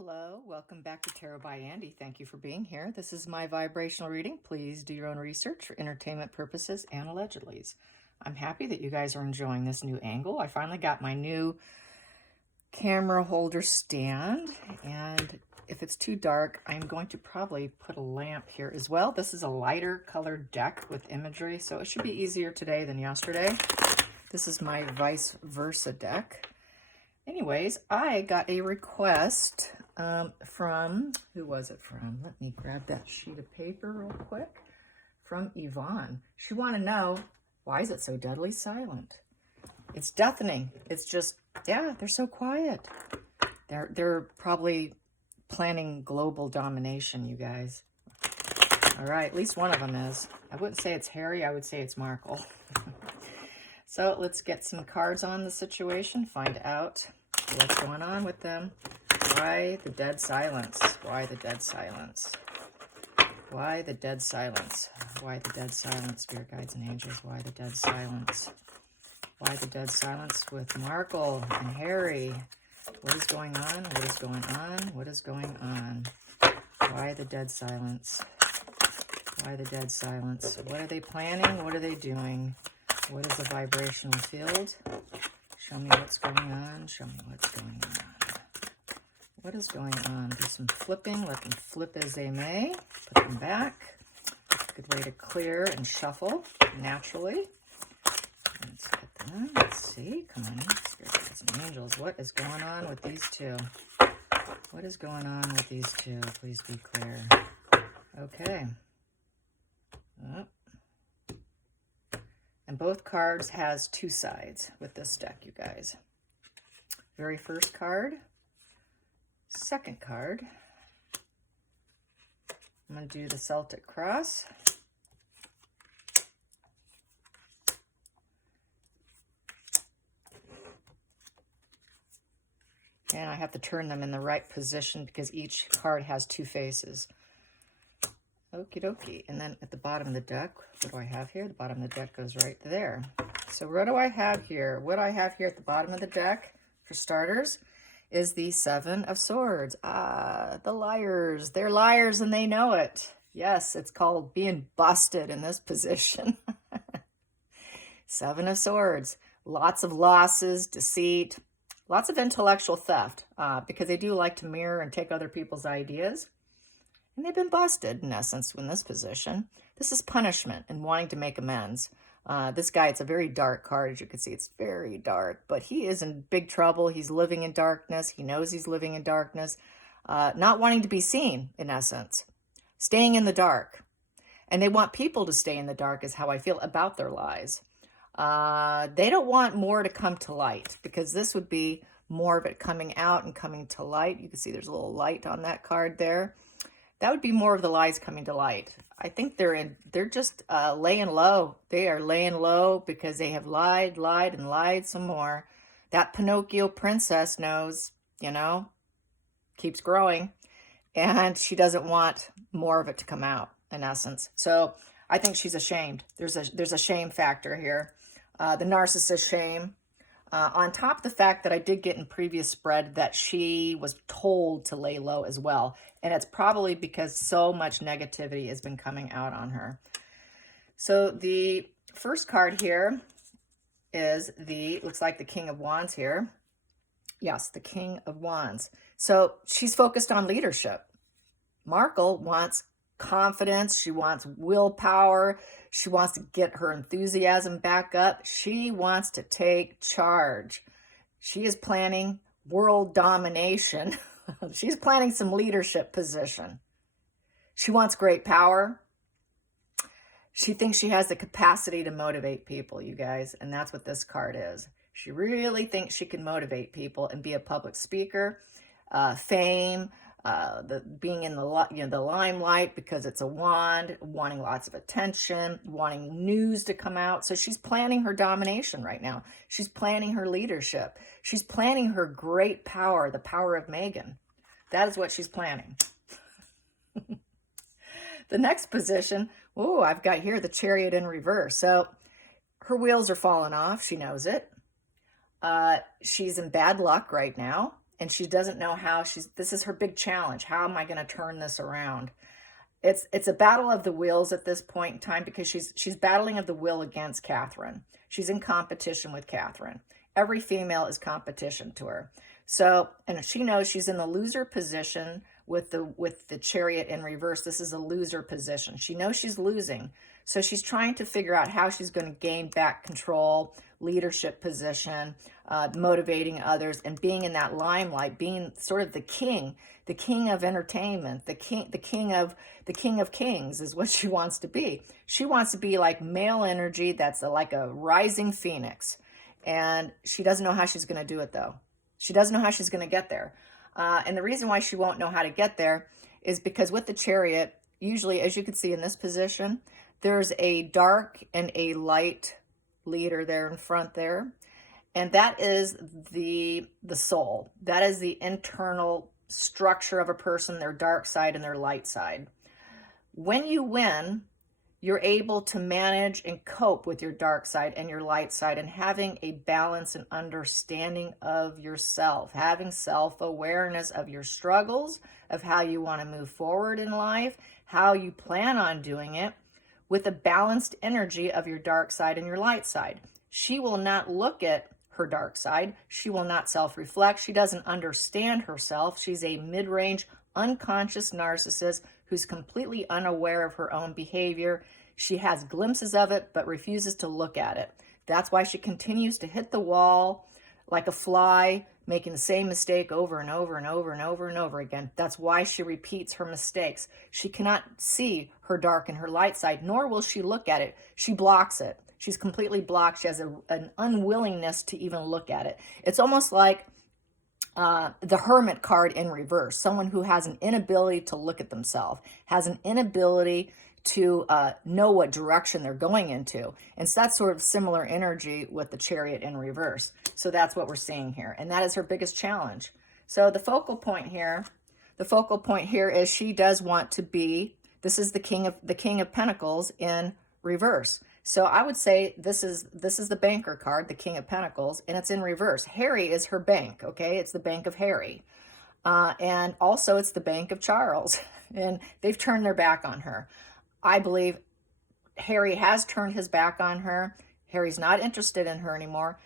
Hello, welcome back to Tarot by Andy. Thank you for being here. This is my vibrational reading. Please do your own research for entertainment purposes and allegedlys. I'm happy that you guys are enjoying this new angle. I finally got my new camera holder stand, and if it's too dark, I'm going to probably put a lamp here as well. This is a lighter colored deck with imagery, so it should be easier today than yesterday. This is my vice versa deck. Anyways, I got a request from, who was it from? Let me grab that sheet of paper real quick. From Yvonne. She wanted to know, why is it so deadly silent? It's deafening. It's just, yeah, they're so quiet. They're probably planning global domination, you guys. All right, at least one of them is. I wouldn't say it's Harry, I would say it's Markle. So let's get some cards on the situation, find out what's going on with them. Why the dead silence? Why the dead silence? Why the dead silence? Why the dead silence, spirit guides and angels? Why the dead silence? Why the dead silence with Markle and Harry? What is going on? What is going on? What is going on? Why the dead silence? Why the dead silence? What are they planning? What are they doing? What is the vibrational field? Show me what's going on. Show me what's going on. What is going on? Do some flipping. Let them flip as they may. Put them back. Good way to clear and shuffle naturally. Let's get them. Let's see. Come on. Spirit guides and angels. What is going on with these two? What is going on with these two? Please be clear. Okay. Oh. And both cards has two sides with this deck, you guys. Very first card. Second card. I'm going to do the Celtic cross. And I have to turn them in the right position because each card has two faces. Okie dokie. And then at the bottom of the deck, what do I have here? The bottom of the deck goes right there. So what do I have here? What I have here at the bottom of the deck, for starters, is the Seven of Swords. Ah, the liars. They're liars and they know it. Yes, it's called being busted in this position. Seven of Swords. Lots of losses, deceit, lots of intellectual theft because they do like to mirror and take other people's ideas. And they've been busted, in essence, in this position. This is punishment and wanting to make amends. This guy, it's a very dark card, as you can see. It's very dark, but he is in big trouble. He's living in darkness. He knows he's living in darkness. Not wanting to be seen, in essence. Staying in the dark. And they want people to stay in the dark is how I feel about their lies. They don't want more to come to light, because this would be more of it coming out and coming to light. You can see there's a little light on that card there. That would be more of the lies coming to light. I think they're just laying low. They are laying low because they have lied, and lied some more. That Pinocchio princess knows, you know, keeps growing, and she doesn't want more of it to come out, in essence. So I think she's ashamed. There's a shame factor here. The narcissist shame. On top of the fact that I did get in previous spread that she was told to lay low as well. And it's probably because so much negativity has been coming out on her. So the first card here is looks like the King of Wands here. Yes, the King of Wands. So she's focused on leadership. Markle wants confidence. She wants willpower. She wants to get her enthusiasm back up. She wants to take charge. She is planning world domination. She's planning some leadership position. She wants great power. She thinks she has the capacity to motivate people, you guys, and that's what this card is. She really thinks she can motivate people and be a public speaker, fame, being in the limelight because it's a wand, wanting lots of attention, wanting news to come out. So she's planning her domination right now. She's planning her leadership. She's planning her great power, the power of Megan. That is what she's planning. The next position, oh, I've got here the Chariot in reverse. So her wheels are falling off. She knows it. She's in bad luck right now. and she doesn't know how this is her big challenge. How am I going to turn this around? It's a battle of the wills at this point in time, because she's battling of the will against Catherine. She's in competition with Catherine. Every female is competition to her. So, and she knows she's in the loser position with the Chariot in reverse. This is a loser position. She knows she's losing. So she's trying to figure out how she's going to gain back control, leadership position, motivating others, and being in that limelight, being sort of the king of entertainment, the king of kings is what she wants to be. She wants to be like male energy that's like a rising phoenix. And she doesn't know how she's going to do it, though. She doesn't know how she's going to get there. And the reason why she won't know how to get there is because with the Chariot, usually, as you can see in this position, there's a dark and a light leader there in front there. And that is the soul. That is the internal structure of a person, their dark side and their light side. When you win, you're able to manage and cope with your dark side and your light side, and having a balance and understanding of yourself, having self-awareness of your struggles, of how you want to move forward in life, how you plan on doing it, with a balanced energy of your dark side and your light side. She will not look at her dark side. She will not self-reflect. She doesn't understand herself. She's a mid-range, unconscious narcissist who's completely unaware of her own behavior. She has glimpses of it, but refuses to look at it. That's why she continues to hit the wall like a fly, making the same mistake over and over and over and over and over again. That's why she repeats her mistakes. She cannot see her dark and her light side, nor will she look at it. She blocks it. She's completely blocked. She has an unwillingness to even look at it. It's almost like the Hermit card in reverse. Someone who has an inability to look at themselves, has an inability to know what direction they're going into. And so that's sort of similar energy with the Chariot in reverse. So that's what we're seeing here. And that is her biggest challenge. So the focal point here is she does want to be, this is the King of Pentacles in reverse. So I would say this is the Banker card, the King of Pentacles, and it's in reverse. Harry is her bank, okay? It's the Bank of Harry. And also it's the Bank of Charles. And they've turned their back on her. I believe Harry has turned his back on her. Harry's not interested in her anymore.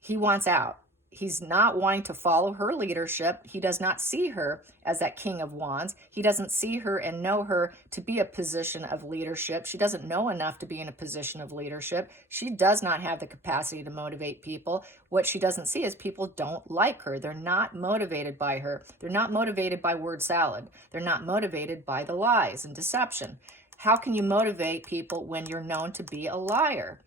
He wants out. He's not wanting to follow her leadership. He does not see her as that King of Wands. He doesn't see her and know her to be a position of leadership. She doesn't know enough to be in a position of leadership. She does not have the capacity to motivate people. What she doesn't see is people don't like her. They're not motivated by her. They're not motivated by word salad. They're not motivated by the lies and deception. How can you motivate people when you're known to be a liar?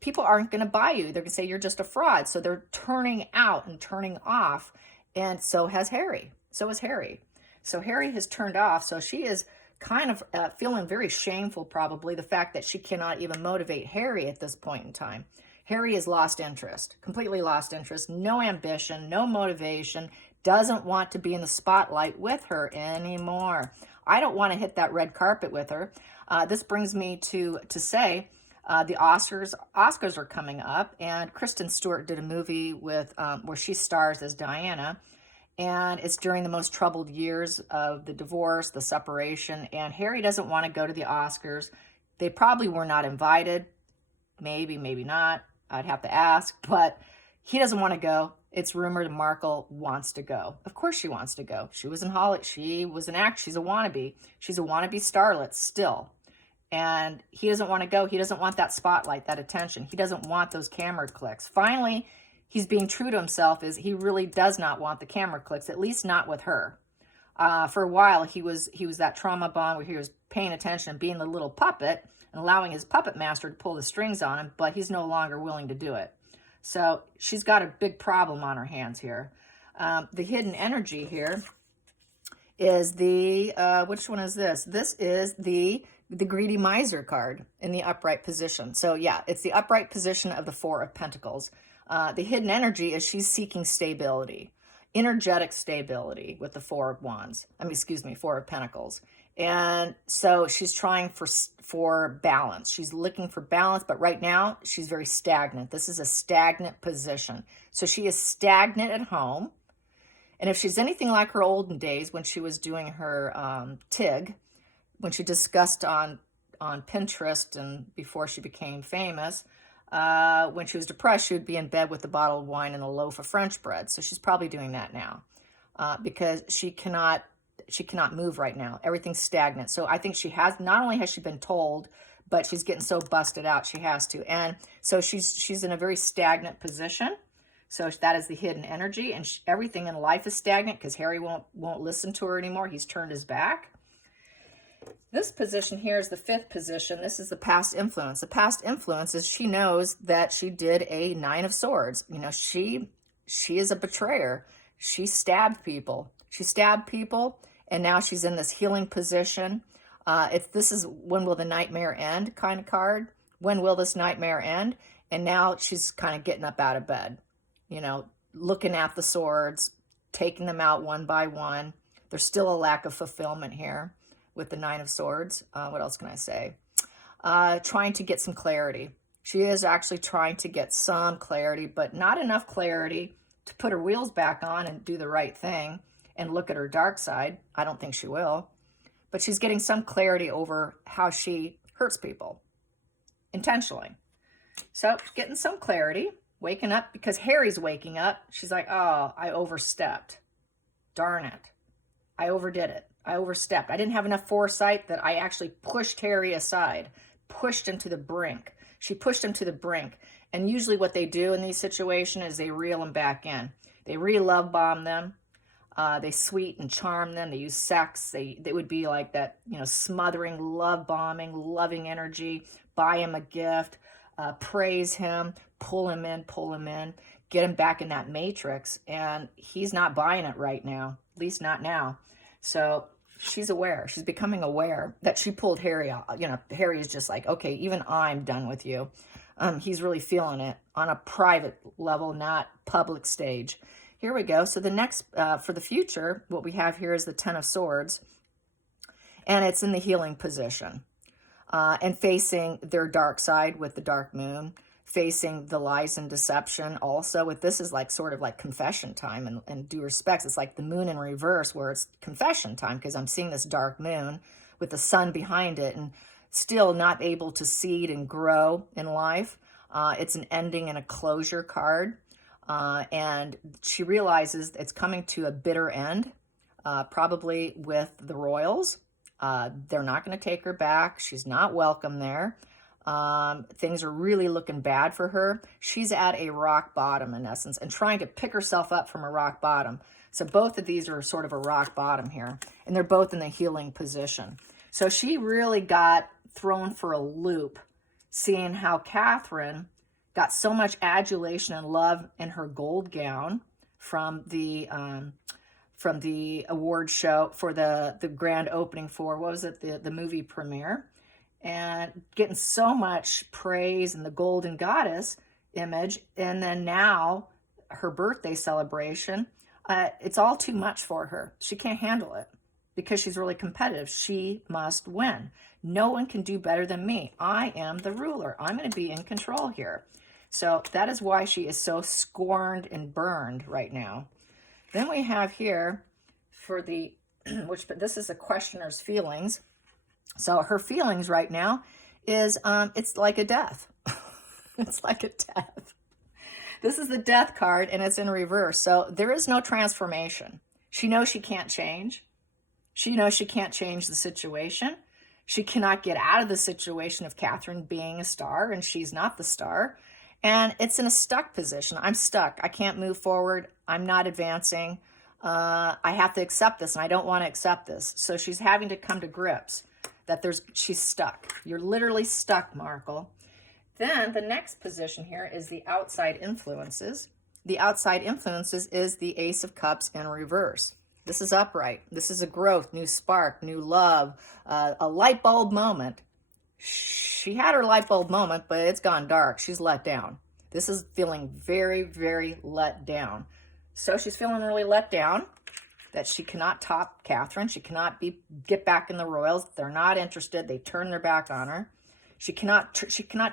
People aren't going to buy you. They're going to say you're just a fraud. So they're turning out and turning off. And so has Harry. So is Harry. So Harry has turned off. So she is kind of feeling very shameful, probably, the fact that she cannot even motivate Harry at this point in time. Harry has lost interest, completely lost interest, no ambition, no motivation, doesn't want to be in the spotlight with her anymore. I don't want to hit that red carpet with her. This brings me to say, the Oscars are coming up, and Kristen Stewart did a movie with where she stars as Diana, and it's during the most troubled years of the divorce, the separation, and Harry doesn't want to go to the Oscars. They probably were not invited. Maybe not. I'd have to ask, but he doesn't want to go. It's rumored Markle wants to go. Of course she wants to go. She was in Hollywood. She was an act. She's a wannabe. She's a wannabe starlet still. And he doesn't want to go. He doesn't want that spotlight, that attention. He doesn't want those camera clicks. Finally, he's being true to himself. Is he really does not want the camera clicks, at least not with her. For a while, he was that trauma bond where he was paying attention and being the little puppet and allowing his puppet master to pull the strings on him, but he's no longer willing to do it. So she's got a big problem on her hands here. The hidden energy here is the, which one is this? This is the greedy miser card in the upright position. So yeah, it's the upright position of the Four of Pentacles. The hidden energy is she's seeking stability, energetic stability with the Four of Pentacles. And so she's trying for balance. She's looking for balance, but right now she's very stagnant. This is a stagnant position. So she is stagnant at home, And if she's anything like her olden days when she was doing her TIG, when she discussed on Pinterest and before she became famous, when she was depressed, she would be in bed with a bottle of wine and a loaf of French bread. So she's probably doing that now because she cannot move right now. Everything's stagnant. So I think she has, not only has she been told, but she's getting so busted out she has to. And so she's in a very stagnant position. So that is the hidden energy, and everything in life is stagnant because Harry won't listen to her anymore. He's turned his back. This position here is the 5th position. This is the past influence. The past influence is she knows that she did a 9 of Swords. You know, she is a betrayer. She stabbed people. She stabbed people, and now she's in this healing position. This is when will the nightmare end kind of card. When will this nightmare end? And now she's kind of getting up out of bed. You know, looking at the swords, taking them out one by one. There's still a lack of fulfillment here with the 9 of Swords. What else can I say? Trying to get some clarity. She is actually trying to get some clarity, but not enough clarity to put her wheels back on and do the right thing and look at her dark side. I don't think she will. But she's getting some clarity over how she hurts people intentionally. So getting some clarity. Waking up because Harry's waking up. She's like, oh, I overstepped. Darn it. I overdid it. I overstepped. I didn't have enough foresight that I actually pushed Harry aside, pushed him to the brink. She pushed him to the brink. And usually what they do in these situations is they reel them back in. They re-love bomb them. They sweet and charm them. They use sex. They would be like that, you know, smothering, love bombing, loving energy. Buy him a gift. Praise him, pull him in, get him back in that matrix. And he's not buying it right now, at least not now. So she's aware. She's becoming aware that she pulled Harry out. You know, Harry is just like, okay, even I'm done with you. He's really feeling it on a private level, not public stage. Here we go. So the next, for the future, what we have here is the 10 of Swords. And it's in the healing position. And facing their dark side with the dark moon, facing the lies and deception also with this is like sort of like confession time and due respects. It's like the moon in reverse where it's confession time because I'm seeing this dark moon with the sun behind it and still not able to seed and grow in life. It's an ending and a closure card. And she realizes it's coming to a bitter end, probably with the royals. They're not going to take her back. She's not welcome there. Things are really looking bad for her. She's at a rock bottom in essence and trying to pick herself up from a rock bottom. So both of these are sort of a rock bottom here, and they're both in the healing position. So she really got thrown for a loop, seeing how Catherine got so much adulation and love in her gold gown from the award show for the grand opening for, what was it, the movie premiere, and getting so much praise and the golden goddess image. And then now her birthday celebration, it's all too much for her. She can't handle it because she's really competitive. She must win. No one can do better than me. I am the ruler. I'm going to be in control here. So that is why she is so scorned and burned right now. Then we have here for the, this is a questioner's feelings. So her feelings right now is, it's like a death. It's like a death. This is the death card and it's in reverse. So there is no transformation. She knows she can't change. She knows she can't change the situation. She cannot get out of the situation of Catherine being a star and she's not the star. And it's in a stuck position. I'm stuck. I can't move forward. I'm not advancing. I have to accept this, and I don't want to accept this. So she's having to come to grips that she's stuck. You're literally stuck, Markle. Then the next position here is the outside influences. The outside influences is the Ace of Cups in reverse. This is upright. This is a growth, new spark, new love, a light bulb moment. She had her light bulb moment, but it's gone dark. She's let down. This is feeling very, very let down. So she's feeling really let down that she cannot top Catherine. She cannot get back in the royals. They're not interested. They turn their back on her. She cannot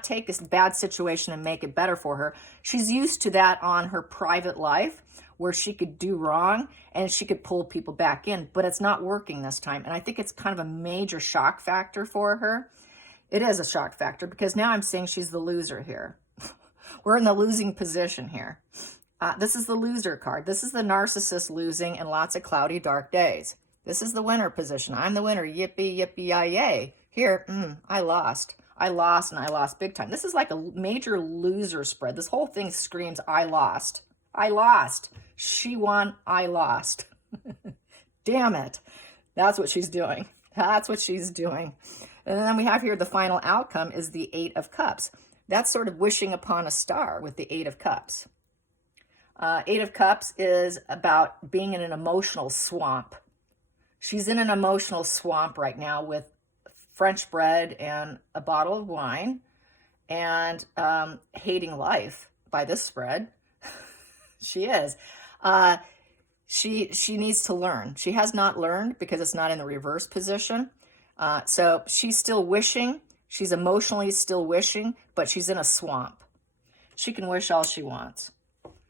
take this bad situation and make it better for her. She's used to that on her private life, where she could do wrong and she could pull people back in, but it's not working this time. And I think it's kind of a major shock factor for her. It is a shock factor because now I'm saying she's the loser here. We're in the losing position here. This is the loser card. This is the narcissist losing in lots of cloudy, dark days. This is the winner position. I'm the winner. Yippee, yippee, yay. Here, I lost. I lost, and I lost big time. This is like a major loser spread. This whole thing screams, I lost. I lost. She won. I lost. Damn it. That's what she's doing. That's what she's doing. And then we have here the final outcome is the 8 of Cups. That's sort of wishing upon a star with the 8 of Cups. 8 of Cups is about being in an emotional swamp. She's in an emotional swamp right now with French bread and a bottle of wine and hating life by this spread. She is. She needs to learn. She has not learned because it's not in the reverse position. So she's still wishing. She's emotionally still wishing, but she's in a swamp. She can wish all she wants.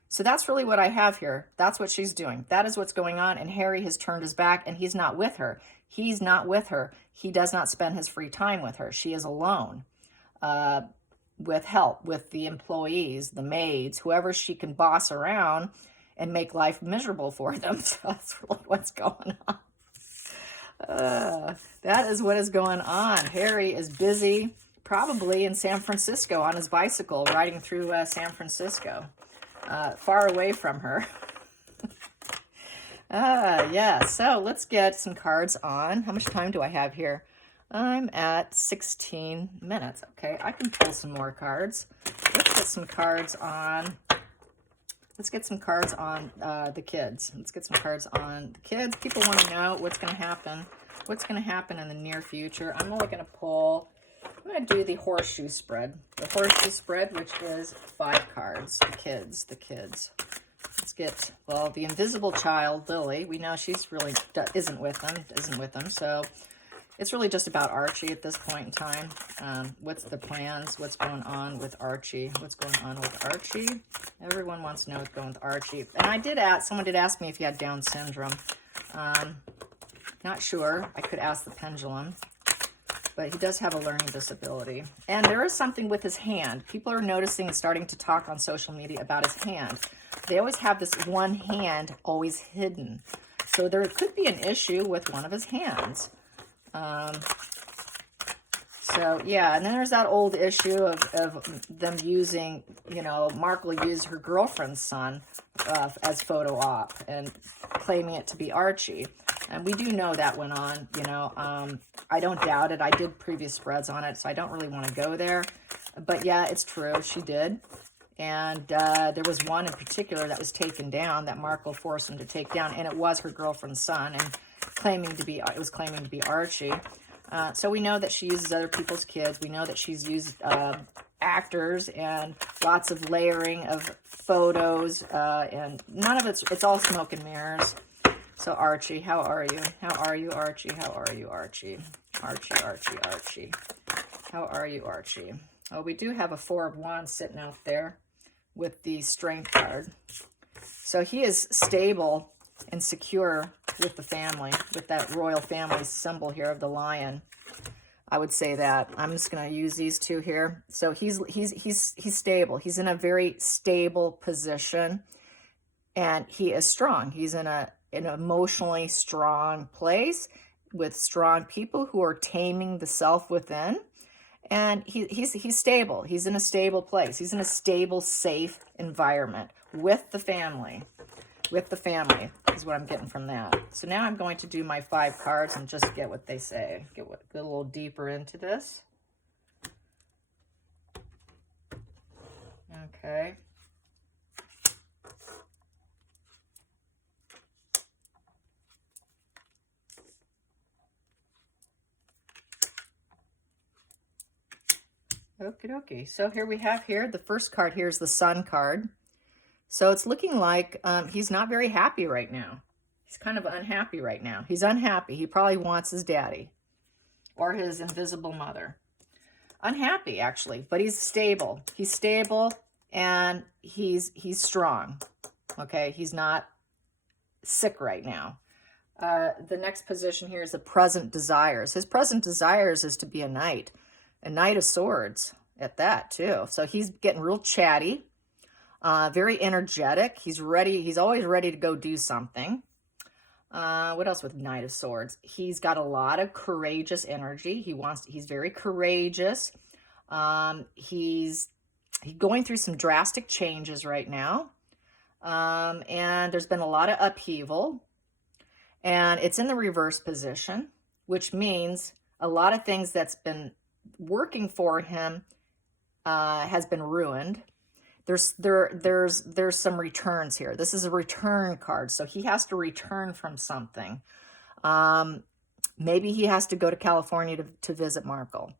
So that's really what I have here. That's what she's doing. That is what's going on. And Harry has turned his back and he's not with her. He's not with her. He does not spend his free time with her. She is alone with help, with the employees, the maids, whoever she can boss around and make life miserable for them. So that's really what's going on. That is what is going on. Harry is busy, probably in San Francisco on his bicycle, riding through San Francisco. Far away from her. Yeah, so let's get some cards on. How much time do I have here? I'm at 16 minutes. Okay, I can pull some more cards. Let's get some cards on. Let's get some cards on the kids. Let's get some cards on the kids. People want to know what's going to happen. What's going to happen in the near future. I'm only going to pull... I'm going to do the horseshoe spread. The horseshoe spread, which is 5 cards. The kids. Let's get, well, the invisible child, Lily. We know she's really isn't with them. So it's really just about Archie at this point in time. What's the plans? What's going on with Archie? What's going on with Archie? Everyone wants to know what's going on with Archie. And someone did ask me if he had Down syndrome. Not sure. I could ask the pendulum. But he does have a learning disability. And there is something with his hand. People are noticing and starting to talk on social media about his hand. They always have this one hand always hidden. So there could be an issue with one of his hands. So, yeah, and then there's that old issue of them using, Markle used her girlfriend's son as photo op and claiming it to be Archie. And we do know that went on, I don't doubt it. I did previous spreads on it, so I don't really want to go there. But yeah, it's true. She did. And there was one in particular that was taken down that Markle forced him to take down, and it was her girlfriend's son, and claiming to be Archie. So we know that she uses other people's kids. We know that she's used actors and lots of layering of photos, and none of it's all smoke and mirrors. So Archie, how are you? How are you, Archie? How are you, Archie? Archie. How are you, Archie? Oh, we do have a 4 of Wands sitting out there with the Strength card. So he is stable and secure with the family, with that royal family symbol here of the lion. I would say that. I'm just going to use these two here. So he's stable. He's in a very stable position, and he is strong. He's in an emotionally strong place with strong people who are taming the self within. And he's stable. He's in a stable place. He's in a stable, safe environment with the family. With the family is what I'm getting from that. So now I'm going to do my 5 cards and just get what they say. Get a little deeper into this. Okay. Okie dokie. So here we have the first card here is the Sun card. So it's looking like he's not very happy right now. He's kind of unhappy right now. He's unhappy. He probably wants his daddy or his invisible mother. Unhappy, actually, but he's stable. He's stable and he's strong. Okay, he's not sick right now. The next position here is the present desires. His present desires is to be a knight of swords at that too. So he's getting real chatty, very energetic. He's ready. He's always ready to go do something. What else with Knight of Swords? He's got a lot of courageous energy. He's very courageous. He's going through some drastic changes right now. And there's been a lot of upheaval. And it's in the reverse position, which means a lot of things that's been working for him has been ruined. There's some returns here. This is a return card, so he has to return from something. Maybe he has to go to California to visit Markle,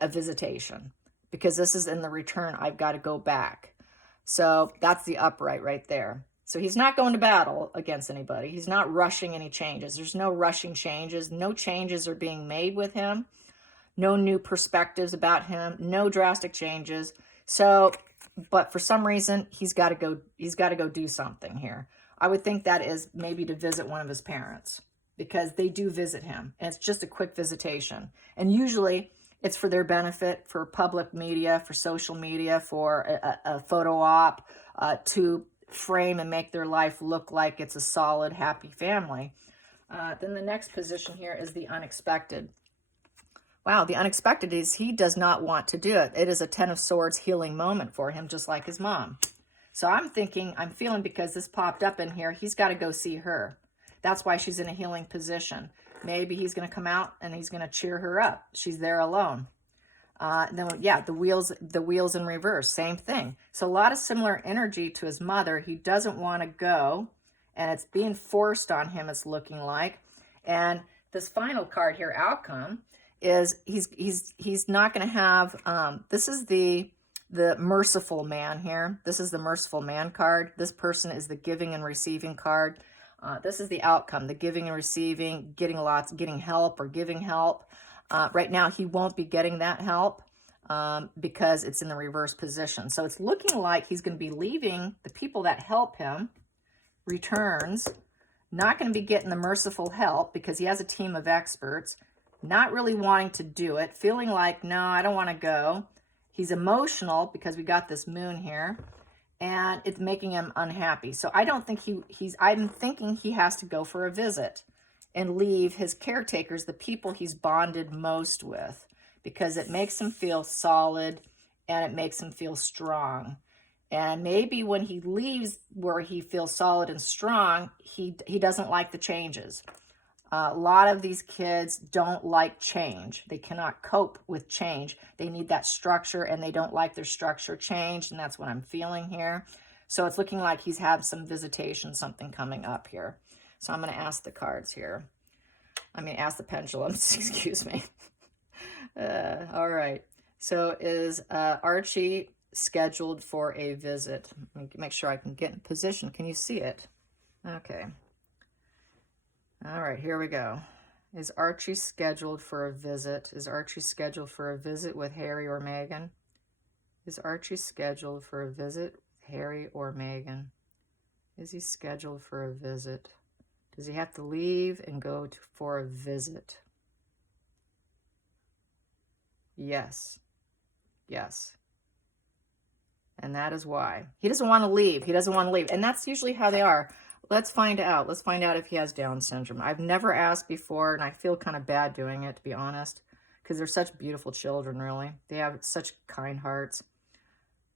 a visitation, because this is in the return. I've got to go back. So that's the upright right there. So he's not going to battle against anybody. He's not rushing any changes. There's no rushing changes. No changes are being made with him. No new perspectives about him. No drastic changes. So, but for some reason, he's got to go do something here. I would think that is maybe to visit one of his parents, because they do visit him. And it's just a quick visitation. And usually it's for their benefit, for public media, for social media, for a photo op, to frame and make their life look like it's a solid, happy family. Then the next position here is the unexpected. Wow, the unexpected is he does not want to do it. It is a 10 of Swords healing moment for him, just like his mom. So I'm feeling, because this popped up in here, he's got to go see her. That's why she's in a healing position. Maybe he's going to come out and he's going to cheer her up. She's there alone. Then, yeah, the wheels in reverse, same thing. So a lot of similar energy to his mother. He doesn't want to go, and it's being forced on him, it's looking like. And this final card here, outcome, is he's not going to have, this is the merciful man here. This is the merciful man card. This person is the giving and receiving card. This is the outcome, the giving and receiving, getting help or giving help. Right now, he won't be getting that help because it's in the reverse position. So it's looking like he's going to be leaving the people that help him, returns, not going to be getting the merciful help because he has a team of experts, not really wanting to do it, feeling like, no, I don't want to go. He's emotional because we got this moon here, and it's making him unhappy. So I don't think I'm thinking he has to go for a visit and leave his caretakers, the people he's bonded most with, because it makes him feel solid and it makes him feel strong. And maybe when he leaves where he feels solid and strong, he doesn't like the changes. A lot of these kids don't like change. They cannot cope with change. They need that structure, and they don't like their structure changed, and that's what I'm feeling here. So it's looking like he's had some visitation, something coming up here. So I'm going to ask the cards here. Ask the pendulums, excuse me. All right. So is Archie scheduled for a visit? Let me make sure I can get in position. Can you see it? Okay. All right, here we go. Is Archie scheduled for a visit? Is Archie scheduled for a visit with Harry or Meghan? Is Archie scheduled for a visit with Harry or Meghan? Is he scheduled for a visit? Does he have to leave and go for a visit? Yes. Yes. And that is why. He doesn't want to leave. He doesn't want to leave. And that's usually how they are. Let's find out. Let's find out if he has Down syndrome. I've never asked before, and I feel kind of bad doing it, to be honest, because they're such beautiful children, really. They have such kind hearts.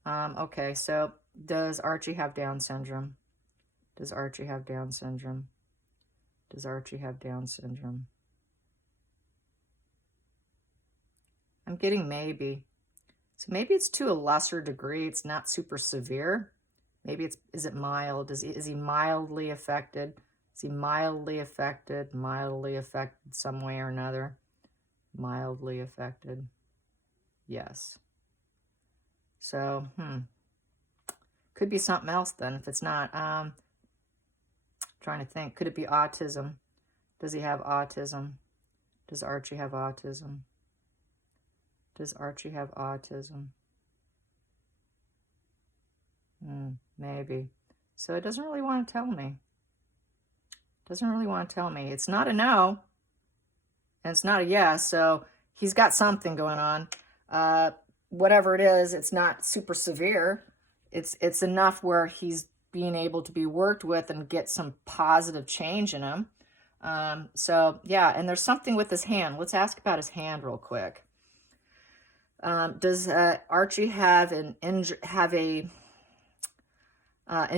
Okay, so does Archie have Down syndrome? Does Archie have Down syndrome? Does Archie have Down syndrome? I'm getting maybe. So maybe it's to a lesser degree. It's not super severe. Maybe is it mild? Is he mildly affected? Is he mildly affected? Mildly affected some way or another? Mildly affected. Yes. So, could be something else then if it's not. Trying to think. Could it be autism? Does he have autism? Does Archie have autism? Does Archie have autism? Maybe. So it doesn't really want to tell me. Doesn't really want to tell me. It's not a no, and it's not a yes, so he's got something going on. Whatever it is, it's not super severe. It's enough where he's being able to be worked with and get some positive change in him. So yeah, and there's something with his hand. Let's ask about his hand real quick. Does Archie have an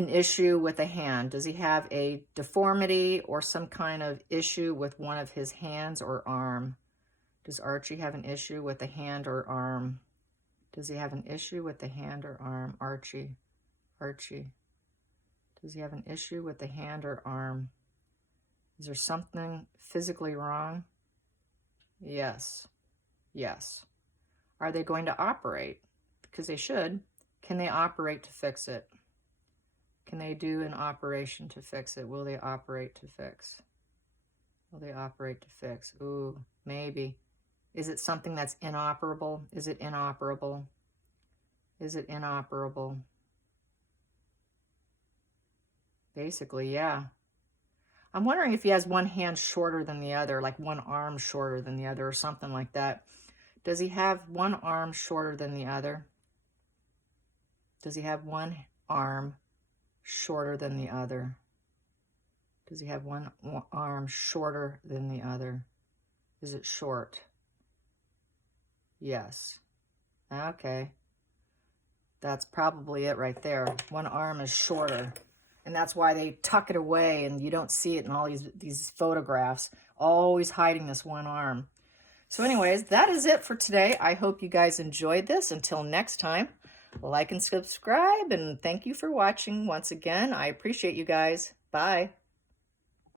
issue with a hand? Does he have a deformity or some kind of issue with one of his hands or arm? Does Archie have an issue with a hand or arm? Does he have an issue with the hand or arm? Archie. Does he have an issue with the hand or arm? Is there something physically wrong? Yes. Are they going to operate? Because they should. Can they operate to fix it? Can they do an operation to fix it? Will they operate to fix? Ooh, maybe. Is it something that's inoperable? Is it inoperable? Basically, yeah. I'm wondering if he has one hand shorter than the other, like one arm shorter than the other or something like that. Does he have one arm shorter than the other? Does he have one arm shorter than the other? Does he have one arm shorter than the other? Is it short? Yes. Okay. That's probably it right there. One arm is shorter. And that's why they tuck it away and you don't see it in all these photographs, always hiding this one arm. So anyways, that is it for today. I hope you guys enjoyed this. Until next time, like and subscribe, and thank you for watching once again. I appreciate you guys. Bye.